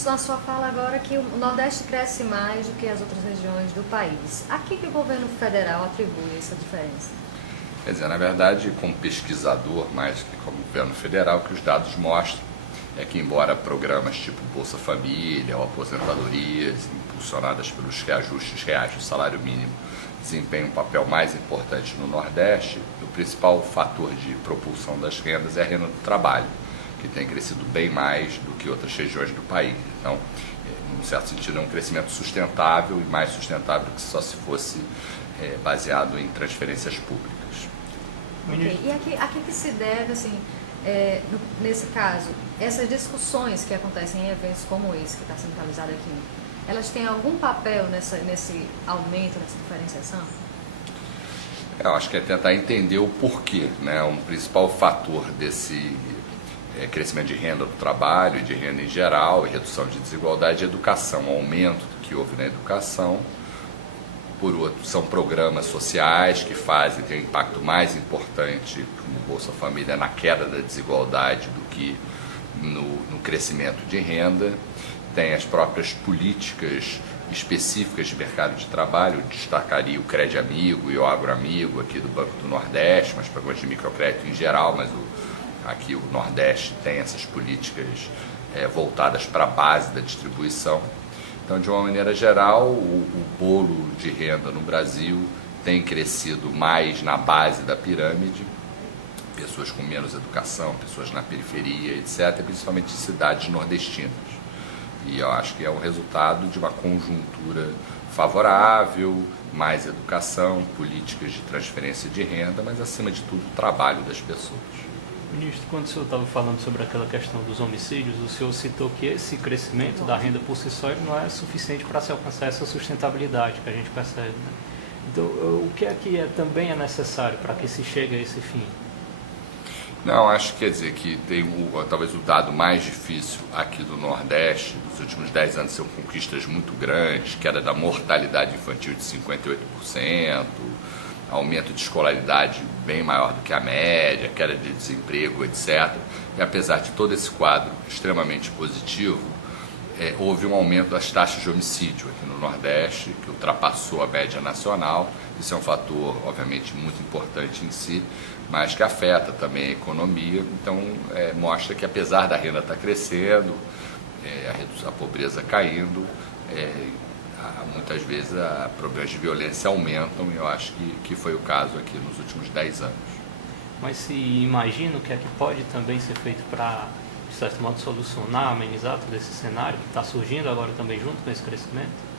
disse na sua fala agora que o Nordeste cresce mais do que as outras regiões do país. A que o governo federal atribui essa diferença? Quer dizer, na verdade, como pesquisador, mais que como governo federal, o que os dados mostram é que, embora programas tipo Bolsa Família ou aposentadorias, impulsionadas pelos reajustes reais do salário mínimo, desempenhem um papel mais importante no Nordeste, o principal fator de propulsão das rendas é a renda do trabalho, que tem crescido bem mais do que outras regiões do país. Então, num certo sentido, é um crescimento sustentável e mais sustentável que só se fosse baseado em transferências públicas. Okay. E a que se deve, assim, nesse caso, essas discussões que acontecem em eventos como esse que está sendo realizado aqui, elas têm algum papel nesse aumento, nessa diferenciação? Eu acho que é tentar entender o porquê, né? Um principal fator desse crescimento de renda do trabalho e de renda em geral e redução de desigualdade é educação, o aumento que houve na educação. Por outro, são programas sociais que têm um impacto mais importante, como o Bolsa Família, na queda da desigualdade do que no crescimento de renda. Tem as próprias políticas específicas de mercado de trabalho. Eu destacaria o Crédito Amigo e o Agro Amigo aqui do Banco do Nordeste, mas programas de microcrédito em geral, mas aqui o Nordeste tem essas políticas voltadas para a base da distribuição. Então, de uma maneira geral, o bolo de renda no Brasil tem crescido mais na base da pirâmide, pessoas com menos educação, pessoas na periferia, etc., principalmente em cidades nordestinas. E eu acho que é um resultado de uma conjuntura favorável, mais educação, políticas de transferência de renda, mas, acima de tudo, o trabalho das pessoas. Ministro, quando o senhor estava falando sobre aquela questão dos homicídios, o senhor citou que esse crescimento da renda por si só não é suficiente para se alcançar essa sustentabilidade que a gente percebe, né? Então, o que também é necessário para que se chegue a esse fim? Não, acho que quer dizer que tem talvez o dado mais difícil aqui do Nordeste, dos últimos 10 anos são conquistas muito grandes, queda da mortalidade infantil de 58%, aumento de escolaridade bem maior do que a média, queda de desemprego, etc. E apesar de todo esse quadro extremamente positivo, houve um aumento das taxas de homicídio aqui no Nordeste, que ultrapassou a média nacional. Isso é um fator, obviamente, muito importante em si, mas que afeta também a economia. Então, mostra que apesar da renda estar crescendo, a pobreza caindo, muitas vezes problemas de violência aumentam, e eu acho que foi o caso aqui nos últimos 10 anos. Mas se imagina o que é que pode também ser feito para, de certo modo, solucionar, amenizar todo esse cenário que está surgindo agora também junto com esse crescimento?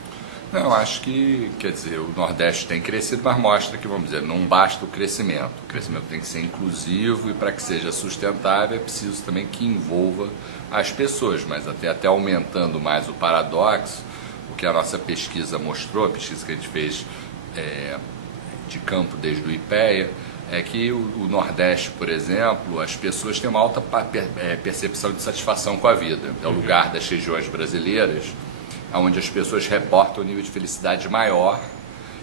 Não, acho que, quer dizer, o Nordeste tem crescido, mas mostra que, vamos dizer, não basta o crescimento. O crescimento tem que ser inclusivo e, para que seja sustentável, é preciso também que envolva as pessoas, mas até aumentando mais o paradoxo, o que a nossa pesquisa mostrou, a pesquisa que a gente fez de campo desde o IPEA, é que o Nordeste, por exemplo, as pessoas têm uma alta percepção de satisfação com a vida. É o lugar das regiões brasileiras onde as pessoas reportam um nível de felicidade maior.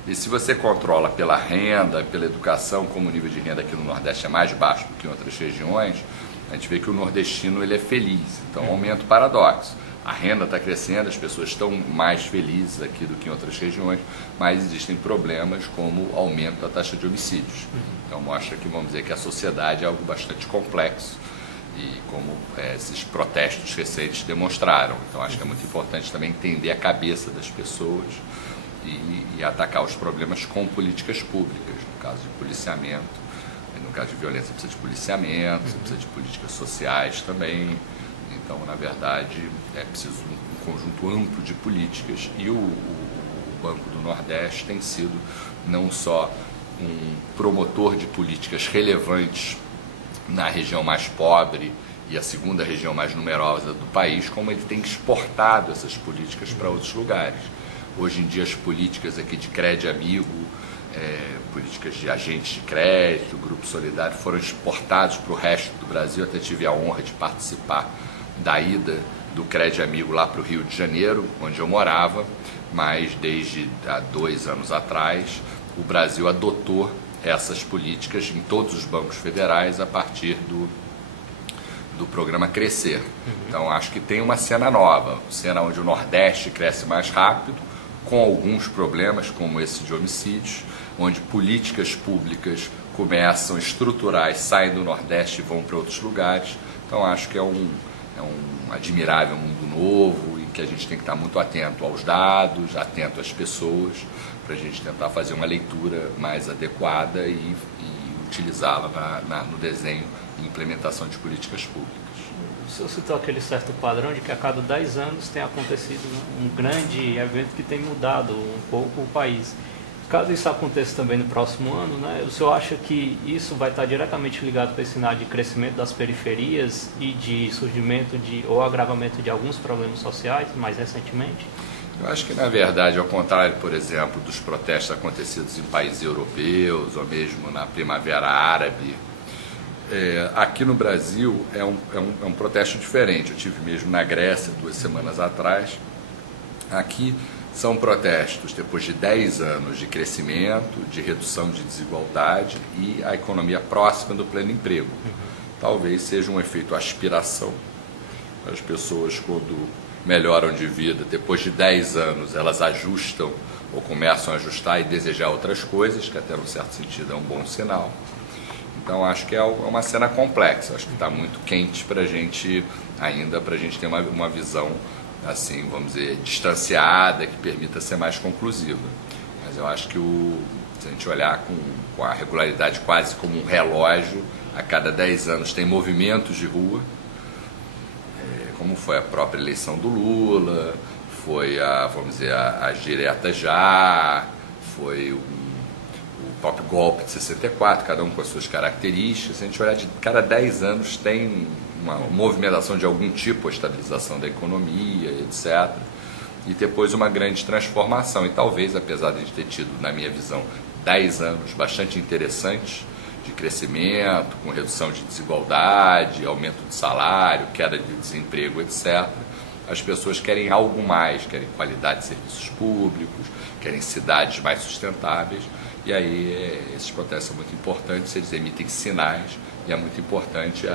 E se você controla pela renda, pela educação, como o nível de renda aqui no Nordeste é mais baixo do que em outras regiões, a gente vê que o nordestino ele é feliz. Então aumenta o paradoxo. A renda está crescendo, as pessoas estão mais felizes aqui do que em outras regiões, mas existem problemas como o aumento da taxa de homicídios. Então mostra que, vamos dizer, que a sociedade é algo bastante complexo, e como esses protestos recentes demonstraram. Então acho que é muito importante também entender a cabeça das pessoas e atacar os problemas com políticas públicas. No caso de policiamento, no caso de violência precisa de policiamento, precisa de políticas sociais também. Então, na verdade, é preciso um conjunto amplo de políticas, e o Banco do Nordeste tem sido não só um promotor de políticas relevantes na região mais pobre e a segunda região mais numerosa do país, como ele tem exportado essas políticas para outros lugares. Hoje em dia, as políticas aqui de Crédito Amigo, políticas de agentes de crédito, Grupo Solidário, foram exportados para o resto do Brasil. Até tive a honra de participar da ida do Crédito Amigo lá para o Rio de Janeiro, onde eu morava, mas desde há 2 anos atrás, o Brasil adotou essas políticas em todos os bancos federais a partir do programa Crescer. Então acho que tem uma cena nova, cena onde o Nordeste cresce mais rápido, com alguns problemas como esse de homicídios, onde políticas públicas começam estruturais, saem do Nordeste e vão para outros lugares. Então acho que é um admirável mundo novo, em que a gente tem que estar muito atento aos dados, atento às pessoas, para a gente tentar fazer uma leitura mais adequada e utilizá-la no desenho e implementação de políticas públicas. O senhor citou aquele certo padrão de que a cada 10 anos tem acontecido um grande evento que tem mudado um pouco o país. Caso isso aconteça também no próximo ano, né, o senhor acha que isso vai estar diretamente ligado com esse cenário de crescimento das periferias e de surgimento ou agravamento de alguns problemas sociais mais recentemente? Eu acho que, na verdade, ao contrário, por exemplo, dos protestos acontecidos em países europeus ou mesmo na Primavera Árabe, aqui no Brasil é um protesto diferente. Eu tive mesmo na Grécia 2 semanas atrás. Aqui são protestos depois de 10 anos de crescimento, de redução de desigualdade e a economia próxima do pleno emprego. Talvez seja um efeito aspiração. As pessoas, quando melhoram de vida, depois de 10 anos, elas ajustam ou começam a ajustar e desejar outras coisas, que até num certo sentido é um bom sinal. Então acho que é uma cena complexa, acho que está muito quente para a gente ainda, para a gente ter uma visão, assim, vamos dizer, distanciada, que permita ser mais conclusiva. Mas eu acho que se a gente olhar com a regularidade quase como um relógio, a cada 10 anos tem movimentos de rua, como foi a própria eleição do Lula, foi vamos dizer, as diretas já, foi o próprio golpe de 64, cada um com as suas características. Se a gente olhar de cada 10 anos tem uma movimentação de algum tipo, a estabilização da economia, etc. E depois uma grande transformação. E talvez, apesar de a gente ter tido, na minha visão, 10 anos bastante interessantes, de crescimento, com redução de desigualdade, aumento de salário, queda de desemprego, etc. As pessoas querem algo mais, querem qualidade de serviços públicos, querem cidades mais sustentáveis, e aí esses protestos são muito importantes, eles emitem sinais, e é muito importante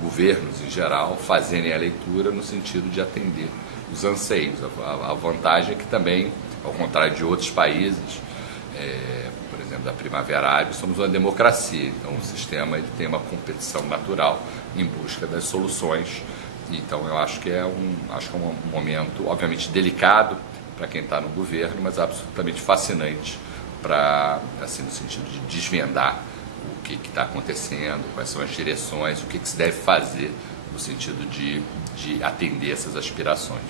governos em geral fazerem a leitura no sentido de atender os anseios. A vantagem é que também, ao contrário de outros países, por exemplo, da Primavera Árabe, somos uma democracia, então o sistema ele tem uma competição natural em busca das soluções. Então eu acho que é um momento, obviamente, delicado para quem está no governo, mas absolutamente fascinante para, assim, no sentido de desvendar o que está acontecendo, quais são as direções, o que se deve fazer no sentido de atender essas aspirações.